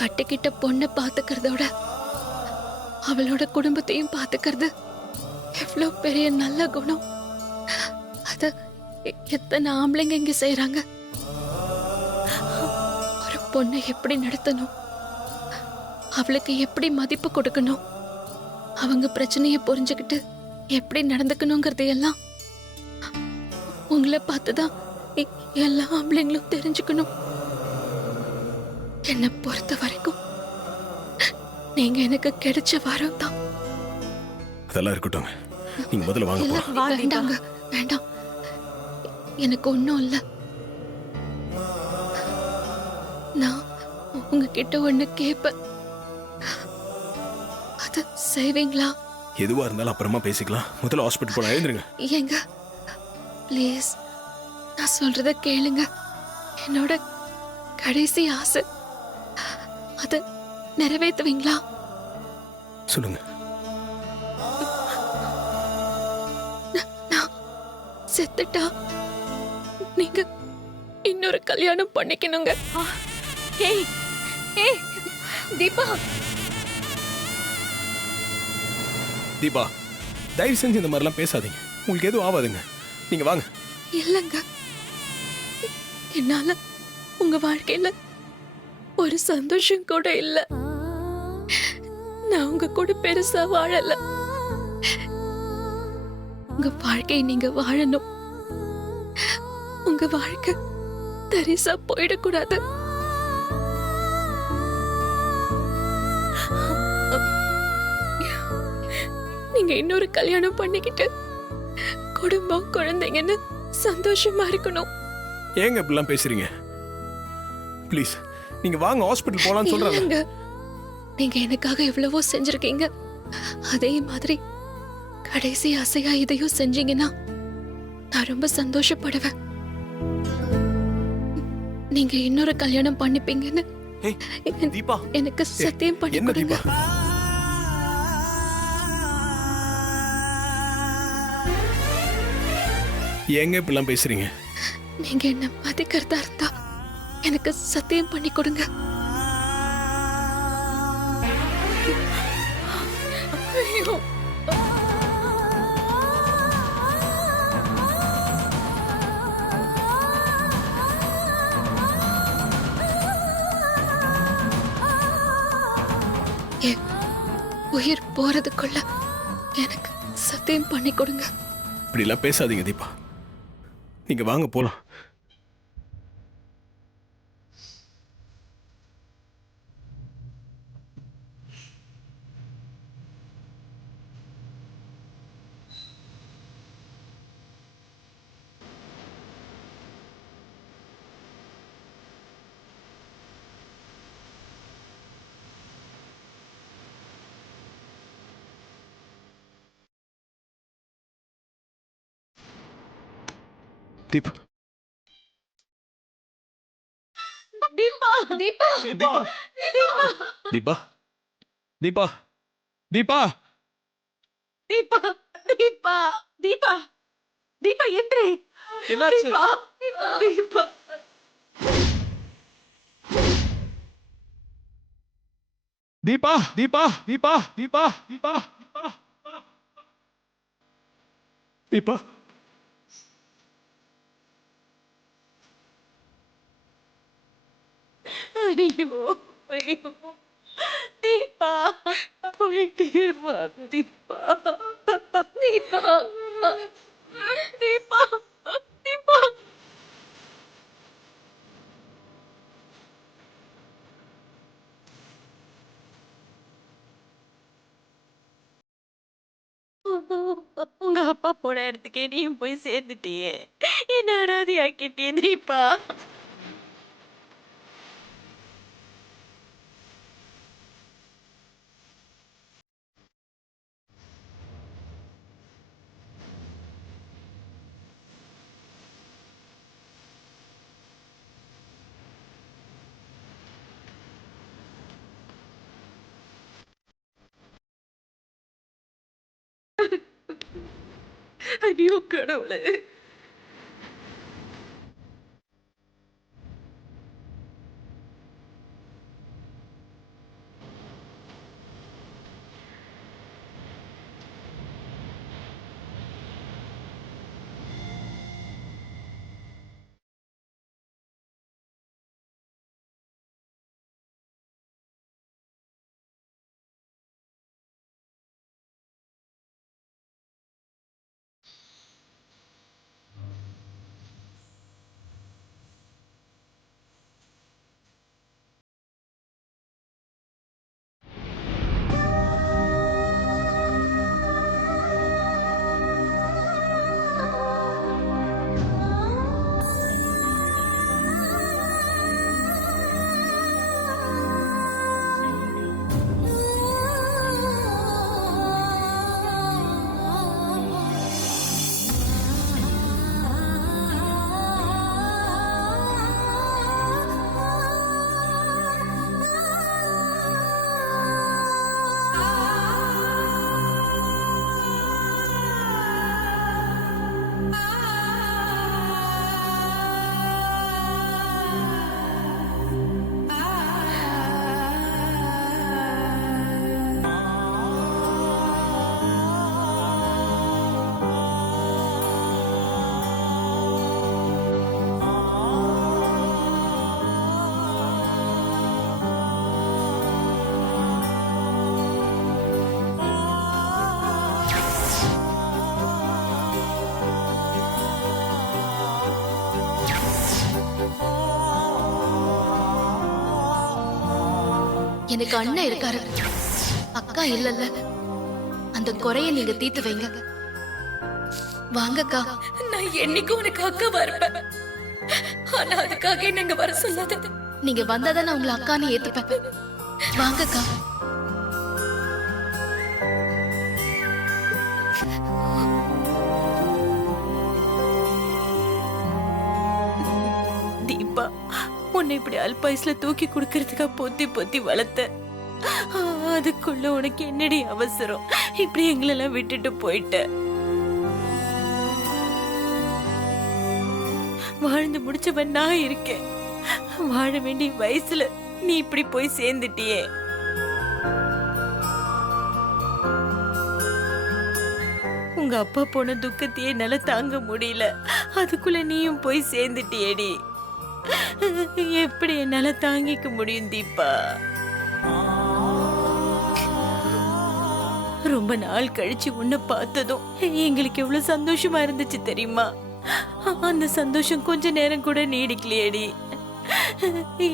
கட்டிக்கிட்ட பொண்ணை பாத்துக்கிறதோட அவளோட குடும்பத்தையும் பாத்துக்கிறது எவ்வளவு பெரிய நல்ல குணம். அத எத்தனை ஆம்பளைங்க இங்க செய்யறாங்க. ஒரு பொண்ணை எப்படி நடத்தணும், அவளுக்கு எப்படி மதிப்பு கொடுக்கணும், அவங்க பிரச்சனைய புரிஞ்சுக்கிட்டு எப்படி நடந்துக்கணுங்கிறதையெல்லாம் உங்களை பார்த்துதான் எல்லா ஆம்பளைங்களும் தெரிஞ்சுக்கணும். என்னை பொறுத்த வரைக்கும் நீங்க எனக்கு கிடைச்ச வாரம் தான். அதெல்லாம் இருக்கட்டும், நீங்க முதல்ல வாங்க போலாம். வேண்டாங்க, வேண்டாம், எனக்கு ஒண்ணும் இல்ல. நான் உங்ககிட்ட ஒண்ணு கேப்பேன், அது செய்வீங்களா? எதுவா இருந்தாலும் அப்புறமா பேசிக்கலாம், முதல்ல ஹாஸ்பிட்டல் போலாம். எழுந்துருங்க. ஏங்க ப்ளீஸ், நான் சொல்றத கேளுங்க. என்னோட கடைசி ஆசை, அத நிறைவேற்றுவீங்களா? சொல்லுங்க. நான் செத்துட்டா நீங்க இன்னொரு கல்யாணம் பண்ணிக்கணுங்க. ஏய் ஏய் தீபா, தீபா, தயவு செஞ்சு இந்த மாதிரிலாம் பேசாதீங்க, உங்களுக்கு எதுவும் ஆகாதுங்க. நீங்க வாங்க. இல்லங்க, என்னால உங்க வாழ்க்கையில ஒரு சந்தோஷம் கூட இல்ல. நான் உங்க கூட பெருசா வாழல. உங்க வாழ்க்கையை நீங்க வாழணும். உங்க வாழ்க்கை தரிசா போயிடக்கூடாது. நீங்க இன்னொரு கல்யாணம் பண்ணிக்கிட்டு குடும்பம் குழந்தைங்கன்னு சந்தோஷமா இருக்கணும். ஏங்க இப்படிலாம் பேசுறீங்க? ப்ளீஸ் நீங்க வாங்க, ஹாஸ்பிட்டல் போலாம்னு சொல்றாங்க. நீங்க எனக்காக எவ்வளவோ செஞ்சிருக்கீங்க, அதே மாதிரி கடைசி ஆசையா இதையும் செஞ்சீங்கன்னா நான் ரொம்ப சந்தோஷப்படுவேன். நீங்க இன்னொரு கல்யாணம் பண்ணிப்பீங்கன்னு எனக்கு சத்தியம் பண்ணி கொடுங்க. ஏங்க இப்படிலாம் பேசுறீங்க? நீங்க என்ன மதிக்கிறதா இருந்தா எனக்கு சத்தியம் பண்ணி கொடுங்க. ஐயோ, உயிர் போறதுக்குள்ள எனக்கு சத்தியம் பண்ணி கொடுங்க. இப்படிலாம் பேசாதீங்க தீபா, நீங்க வாங்க போலாம். தீபா, தீபா, தீபா, தீபா, தீபா, தீபா, தீபா, தீபா, தீபா, தீபா, தீபா என்று என்னாச்சு? தீபா, தீபா, தீபா, தீபா, தீபா, தீபா, தீபா, தீபா, ஐயோ, ஐயோ, தீபா, போயிட்டேமா, தீபா, தீபா, தீபா, தீபா. உங்க அப்பா போன இடத்துக்கே நீயும் போய் சேர்ந்துட்டியே, என்ன அனாதை ஆக்கிட்டியே தீபா. ஐயோ கடவுளே. எனக்கு அண்ணன் இருக்காரு, அக்கா இல்லல்ல. அந்த குறைய நீங்க தீர்த்து வைங்க. வாங்கக்கா. நான் என்னைக்கும் உனக்கு அக்காவா இருப்பேன். ஆனா அதுக்காக என்னங்க வர சொல்லாத. நீங்க வந்தாதான் நான் உங்களை அக்கான்னு ஏத்துப்பேன். வாங்கக்கா. தீபா, உன்னை இப்படி அல்பாயுஸ்ல தூக்கி கொடுக்கறதுக்கா பொத்தி பொத்தி வளர்த்த. அதுக்குள்ள உனக்கு என்னடி அவசரம்? இப்படி எங்களெல்லாம் விட்டுட்டு போயிட்ட. வாழ்ந்து முடிச்சவன் நான் இருக்கேன். வாழ வேண்டிய வயசுல நீ இப்படி போய் சேர்ந்துட்டியே. உங்க அப்பா போன துக்கத்தையே என்னால தாங்க முடியல. அதுக்குள்ள நீயும் போய் சேர்ந்துட்டியேடி. எப்படி என்னால தாங்கிக்க முடியும் தீபா? ரொம்ப நாள் கழிச்சு உன்னை பார்த்ததும் எங்களுக்கு எவ்வளவு சந்தோஷமா இருந்துச்சு தெரியுமா? அந்த சந்தோஷம் கொஞ்ச நேரம் கூட நீடிக்கலையேடி.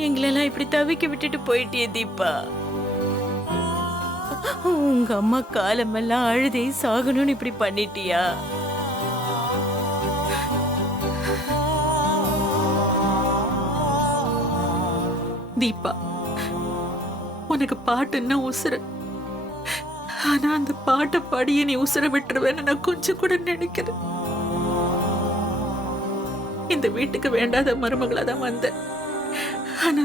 எங்களெல்லாம் இப்படி தவிக்க விட்டுட்டு போயிட்டியே தீபா. உங்க அம்மா காலமெல்லாம் அழுதே சாகணும்னு இப்படி பண்ணிட்டியா? தீபா, உனக்கு பாட்டுன்னா உசுறு. ஆனா அந்த பாட்டை பாடியே நீ உசுர விட்டுருவேன்னு நான் கொஞ்சம் கூட நினைக்கிறேன். இந்த வீட்டுக்கு வேண்டாத மருமகளா தான் வந்த. ஆனா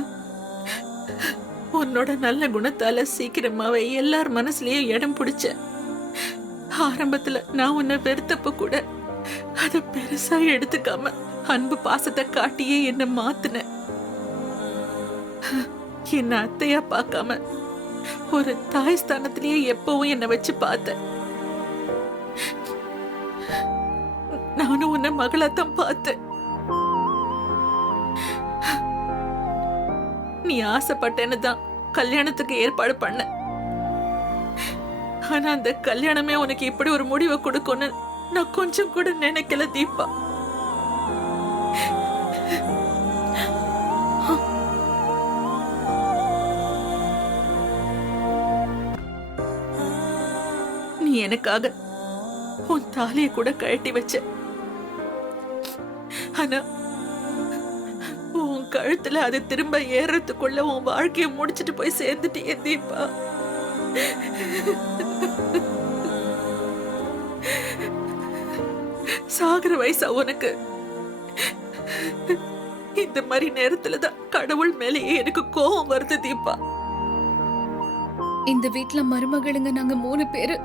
உன்னோட நல்ல குணத்தால சீக்கிரமாவே எல்லார் மனசுலயும் இடம் பிடிச்ச. ஆரம்பத்துல நான் உன்னை வெறுத்தப்ப கூட அத பெருசா எடுத்துக்காம அன்பு பாசத்தை காட்டியே என்ன மாத்துன. என்ன அத்தையா பார்க்காம ஒரு தாய் ஸ்தானத்திலேயே எப்பவும் என்ன வச்சு பார்த்த. நானும் உன்னை மகளாத்தான் பார்த்தேன். நீ ஆசைப்பட்டேன்னு தான் கல்யாணத்துக்கு ஏற்பாடு பண்ண. ஆனா அந்த கல்யாணமே உனக்கு இப்படி ஒரு முடிவை கொடுக்கும்னு நான் கொஞ்சம் கூட நினைக்கல தீபா. நீ எனக்காக உன் தாலியை கூட கழட்டி வச்ச. ஆனா உன் கழுத்துல அது திரும்ப ஏறதுக்குள்ள உன் வாழ்க்கைய முடிச்சிட்டு போய் சேர்ந்துட்டீங்க தீபா. சாகர வயசா உனக்கு? இந்த மாதிரி நேரத்துலதான் கடவுள் மேலேயே எனக்கு கோபம் வருது தீபா. இந்த வீட்ல மருமகளுங்க நாங்க 3 பேரு.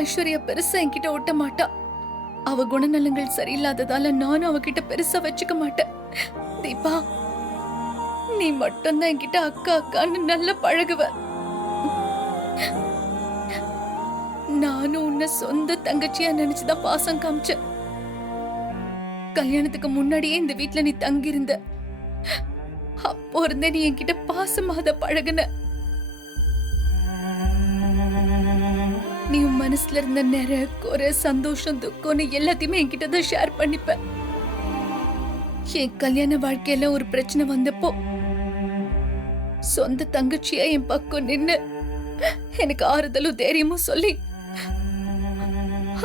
ஐஸ்வர்யா பெருசா என்கிட்ட ஒட்ட மாட்டா. அவ குணநலங்கள் சரியில்லாததால நானும் அவகிட்ட பெருசா வச்சுக்க மாட்டேன். தீபா, நீ மட்டும்தான் என்கிட்ட அக்கா அக்கான்னு நல்லா பழகுவ. நானும் உன்னை சொந்த தங்கச்சியா நினைச்சுதான் பாசம் காமிச்சேன். கல்யாணத்துக்கு முன்னாடியே இந்த வீட்ல நீ தங்கியிருந்த. அப்போ இருந்தே நீ என்கிட்ட பாசமாத பழகுன. நீ உன் மனசுல இருந்த நிறைய குறை சந்தோஷம் துக்கம்னு எல்லாத்தையுமே என்கிட்ட தான் ஷேர் பண்ணிப்ப. என் கல்யாண வாழ்க்கையில ஒரு பிரச்சனை வந்தப்போ சொந்த தங்கச்சியா என் பக்கம் நின்னு எனக்கு ஆறுதலும் தைரியமும் சொல்லி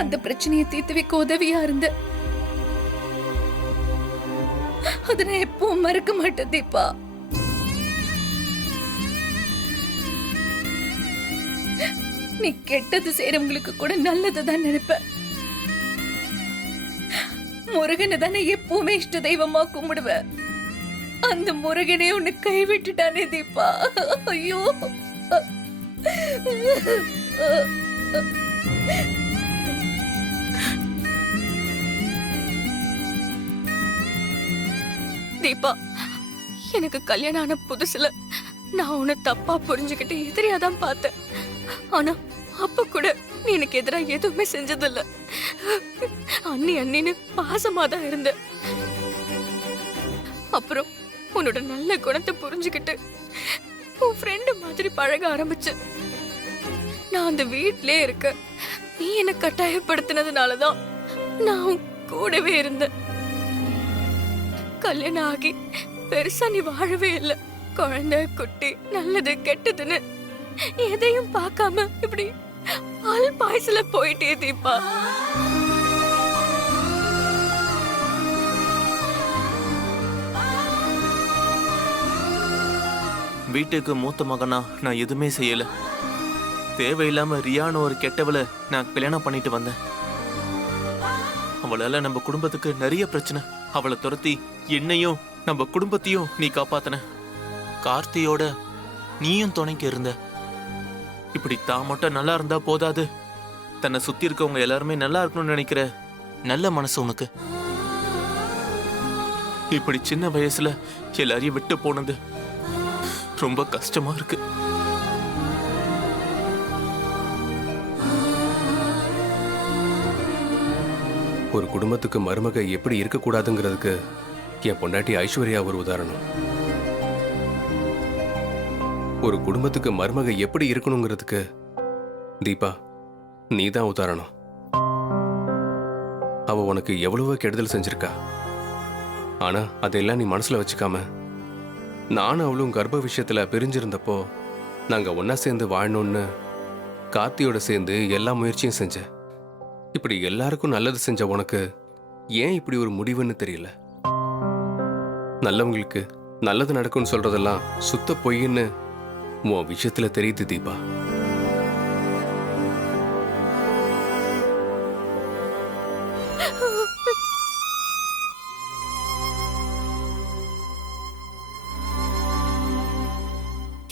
அந்த பிரச்சனையை தீர்த்து வைக்க உதவியா இருந்த. அதை நான் எப்பவும் மறக்க மாட்டேன் தீபா. நீ கெட்டது செய்யறவங்களுக்கு கூட நல்லதுதான் நினைப்ப. முருகனை தானே எப்பவுமே இஷ்ட தெய்வமா கும்பிடுவ. அந்த முருகனே உன்னை கைவிட்டுட்டானே தீபா. ஐயோ தீபா, எனக்கு கல்யாணம் ஆன புதுசுல நான் உன்னை தப்பா புரிஞ்சுக்கிட்டு எதிரியாதான் பார்த்தேன். ஆனா அப்ப கூட நீ எனக்கு எதிரா எதுவுமே செஞ்சதில்ல. அண்ணி அண்ணின்னு பாசமா தான் இருந்த. அப்புறம் உன்னோட நல்ல குணத்தை புரிஞ்சுக்கிட்டு உன் ஃப்ரெண்டு மாதிரி பழக ஆரம்பிச்ச. நான் அந்த வீட்லயே இருக்க நீ என்ன கட்டாயப்படுத்தினதுனாலதான் நான் உன் கூடவே இருந்தேன். கல்யாணம் ஆகி பெருசா நீ வாழவே இல்லை. குழந்தை குட்டி நல்லது கெட்டதுன்னு எதையும் பார்க்காம இப்படி ஆள் பாய்ச்சல போயிட்டே தீபா. வீட்டுக்கு மூத்த மகனா நான் எதுவுமே செய்யல. தேவையில்லாம ரியான்னு ஒரு கெட்டவளை நான் கல்யாணம் பண்ணிட்டு வந்தேன். அவளால நம்ம குடும்பத்துக்கு நிறைய பிரச்சனை. அவளை துரத்தி என்னையும் நம்ம குடும்பத்தையும் நீ காப்பாத்தன. கார்த்தியோட நீயும் துணைக்கு இருந்த. இப்படி தான் மட்டும் நல்லா இருந்தா போதாது, தன்னை சுத்தி இருக்கவங்க எல்லாருமே நல்லா இருக்கணும்னு நினைக்கிற நல்ல மனசு உனக்கு. இப்படி சின்ன வயசுல எல்லாரையும் விட்டு போனது ரொம்ப கஷ்டமா இருக்கு. ஒரு குடும்பத்துக்கு மருமக எப்படி இருக்கக்கூடாதுங்கிறதுக்கு என் பொண்டாட்டி ஐஸ்வர்யா ஒரு உதாரணம். ஒரு குடும்பத்துக்கு மருமக எப்படி இருக்கணுங்கிறதுக்கு தீபா நீ தான் உதாரணம். அவ உனக்கு எவ்வளவோ கெடுதல் செஞ்சிருக்கா. ஆனா அதெல்லாம் நீ மனசுல வச்சுக்காம, நானும் அவளும் கர்ப்ப விஷயத்துல பிரிஞ்சிருந்தப்போ நாங்க ஒன்னா சேர்ந்து வாழணும்னு கார்த்தியோட சேர்ந்து எல்லா முயற்சியும் செஞ்சேன். இப்படி எல்லாருக்கும் நல்லது செஞ்ச உனக்கு ஏன் இப்படி ஒரு முடிவுன்னு தெரியல. நல்லவங்களுக்கு நல்லது நடக்கும்னு சொல்றதெல்லாம் சுத்த பொய்ன்னு உன் விஷயத்துல தெரியுது தீபா.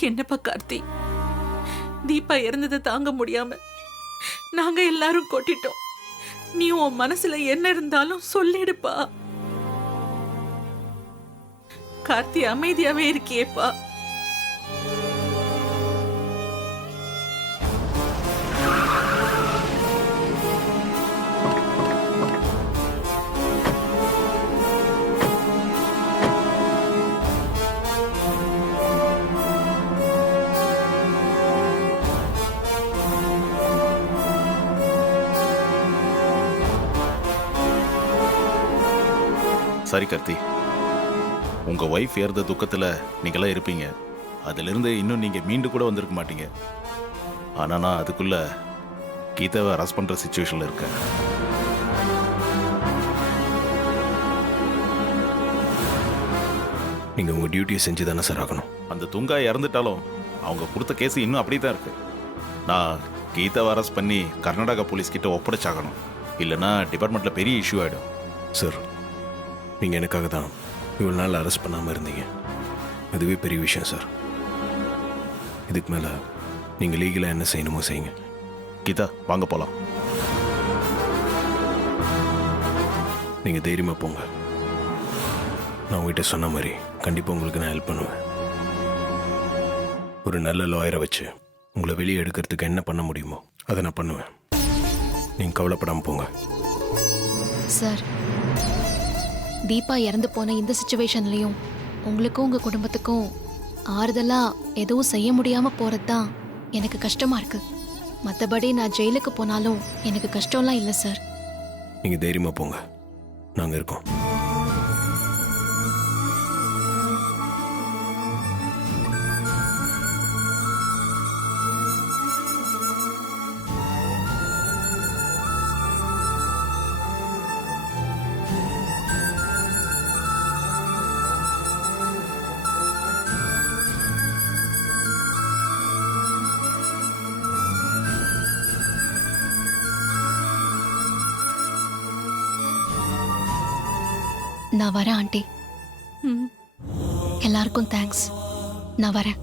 என்னப்பா கார்த்தி, தீபா இறந்ததை தாங்க முடியாம நாங்க எல்லாரும் கொட்டிட்டோம். நீ உன் மனசுல என்ன இருந்தாலும் சொல்லிடுப்பா. கார்த்தி அமைதியாவே இருக்கியேப்பா. சரி கார்த்தி, உங்க ஒய்ஃப் ஏறுத துக்கத்துல நீங்களாம் இருப்பீங்க. அதிலிருந்து இன்னும் நீங்க மீண்டு கூட வந்திருக்க மாட்டீங்க. ஆனா நான் அதுக்குள்ள கீதாவை அரெஸ்ட் பண்ற சிச்சுவேஷன்ல இருக்கேன். நீங்க உங்க டியூட்டியை செஞ்சு தானே சார் ஆகணும். அந்த துங்கா இறந்துட்டாலும் அவங்க கொடுத்த கேஸ் இன்னும் அப்படியே தான் இருக்கு. நான் கீதாவை அரெஸ்ட் பண்ணி கர்நாடகா போலீஸ் கிட்ட ஒப்படைச்சாகணும். இல்லைன்னா டிபார்ட்மெண்ட்ல பெரிய இஷ்யூ ஆயிடும். சார், நீங்கள் எனக்காக தான் இவ்வளோ நாள் அரெஸ்ட் பண்ணாமல் இருந்தீங்க. அதுவே பெரிய விஷயம் சார். இதுக்கு மேலே நீங்கள் லீகலாக என்ன செய்யணுமோ செய்யுங்க. கீதா வாங்க போலாம். நீங்கள் தைரியமாக போங்க. நான் உங்ககிட்ட சொன்ன மாதிரி கண்டிப்பாக உங்களுக்கு நான் ஹெல்ப் பண்ணுவேன். ஒரு நல்ல லாயரை வச்சு உங்களை வெளியே எடுக்கிறதுக்கு என்ன பண்ண முடியுமோ அதை நான் பண்ணுவேன். நீங்கள் கவலைப்படாமல் போங்க. சார், தீபா இறந்து போன இந்த சிச்சுவேஷன்லயும் உங்களுக்கும் உங்க குடும்பத்துக்கும் ஆறுதலா எதுவும் செய்ய முடியாம போறதுதான் எனக்கு கஷ்டமா இருக்கு. மற்றபடி நான் ஜெயிலுக்கு போனாலும் எனக்கு கஷ்டம்லாம் இல்லை சார். நீங்கள் தைரியமாக போங்க, நாங்கள் இருக்கோம். நான் வரேன் ஆண்டி. எல்லாருக்கும் தேங்க்ஸ். நான் வரேன்.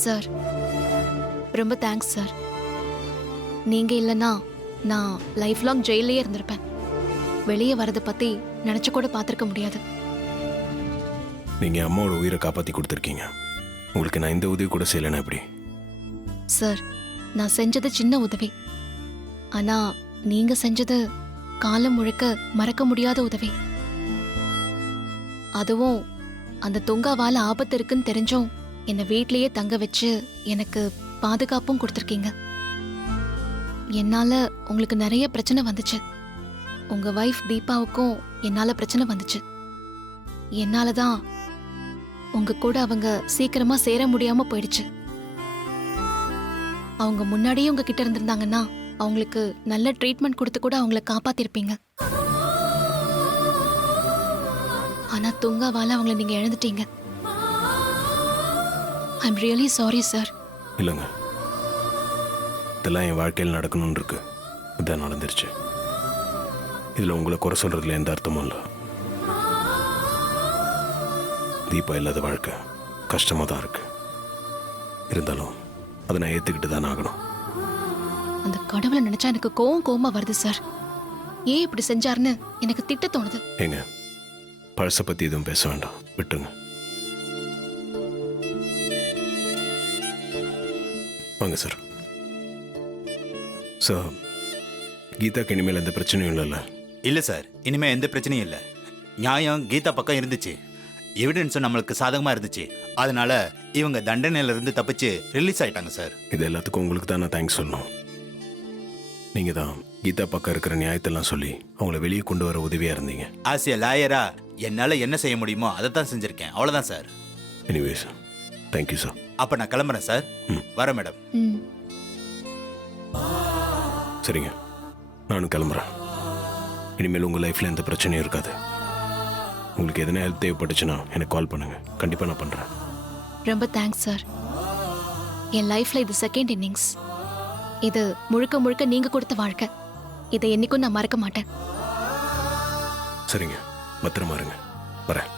சார் ரொம்ப தேங்க்ஸ் சார். நீங்க இல்லைன்னா நான் லைஃப் லாங் ஜெயிலே இருந்திருப்பேன். வெளியே வரதை பத்தி நினைச்சு கூட பார்த்திருக்க முடியாது. நீங்க அம்மாவோட உயிரை காப்பாத்தி கொடுத்துருக்கீங்க. உங்களுக்கு நான் இந்த உதவி கூட செய்யலைன்னா எப்படி? சார் நான் செஞ்சது சின்ன உதவி, ஆனா நீங்க செஞ்சது காலம் முழுக்க மறக்க முடியாத உதவி. அதுவும் அந்த தொங்காவால ஆபத்து இருக்குன்னு தெரிஞ்சும் என்னை வீட்லயே தங்க வச்சு எனக்கு பாதுகாப்பும் கொடுத்துருக்கீங்க. என்னால உங்களுக்கு நிறைய பிரச்சனை வந்துச்சு. உங்க வைஃப் தீபாவுக்கும் என்னால பிரச்சனை வந்துச்சு. என்னாலதான் உங்க கூட அவங்க சீக்கிரமா சேர முடியாம போயிடுச்சு. அவங்க முன்னாடியே உங்க கிட்ட இருந்திருந்தாங்கன்னா அவங்களுக்கு நல்ல ட்ரீட்மெண்ட் கொடுத்து கூட அவங்கள காப்பாத்திருப்பீங்க. ஆனா துங்காவால அவங்கள நீங்க இழந்துட்டீங்க. I'm really sorry sir. இல்லைங்க, இதெல்லாம் என் வாழ்க்கையில் நடக்கணும்னு இருக்கு. இதான் நடந்துருச்சு. இதில் உங்களை குறை சொல்றதுல எந்த அர்த்தமும் இல்லை. தீபா இல்லாத வாழ்க்கை கஷ்டமாக தான் இருக்கு. இருந்தாலும் அதை நான் ஏற்றுக்கிட்டு தான் ஆகணும். அந்த கடவுளை நினைச்சா எனக்கு கோவமா வருது சார். ஏன் இப்படி செஞ்சாருன்னு எனக்கு திட்ட தோணுது. ஏங்க, பழசை பற்றி எதுவும் பேச வேண்டாம், விட்டுருங்க. வாங்க சார். சார், கீதாக்கு இனிமேல் எந்த பிரச்சனையும் இல்லைல்ல? இல்லை சார், இனிமே எந்த பிரச்சனையும் இல்லை. நியாயம் கீதா பக்கம் இருந்துச்சு, எவிடன்ஸும் நம்மளுக்கு சாதகமாக இருந்துச்சு. அதனால இவங்க தண்டனையிலிருந்து தப்பிச்சு ரிலீஸ் ஆயிட்டாங்க சார். இது எல்லாத்துக்கும் உங்களுக்கு தான் நான் தேங்க்ஸ் சொல்லணும். நீங்கள் தான் கீதா பக்கம் இருக்கிற நியாயத்தெல்லாம் சொல்லி அவங்கள வெளியே கொண்டு வர உதவியாக இருந்தீங்க. ஆஸ் ஏ லாயரா என்னால் என்ன செய்ய முடியுமோ அதை தான் செஞ்சுருக்கேன். அவ்வளோதான் sir. Anyway sir, thank you sir. அப்போ நான் கிளம்புறேன் சார். வரேன் மேடம். ம். சரிங்க, நானும் கிளம்புறேன். இனிமேல் உங்கள் லைஃப்பில் எந்த பிரச்சனையும் இருக்காது. உங்களுக்கு எதனா ஹெல்ப் தேவைப்பட்டுச்சுன்னா எனக்கு கால் பண்ணுங்க. கண்டிப்பாக நான் பண்ணுறேன். ரொம்ப தேங்க்ஸ் சார். என் லைஃப்ல இது செகண்ட் இன்னிங்ஸ். இது முழுக்க முழுக்க நீங்க கொடுத்த வாழ்க்கை. இதை என்னைக்கும் நான் மறக்க மாட்டேன். சரிங்க, பத்திரமா இருங்க. வரேன்.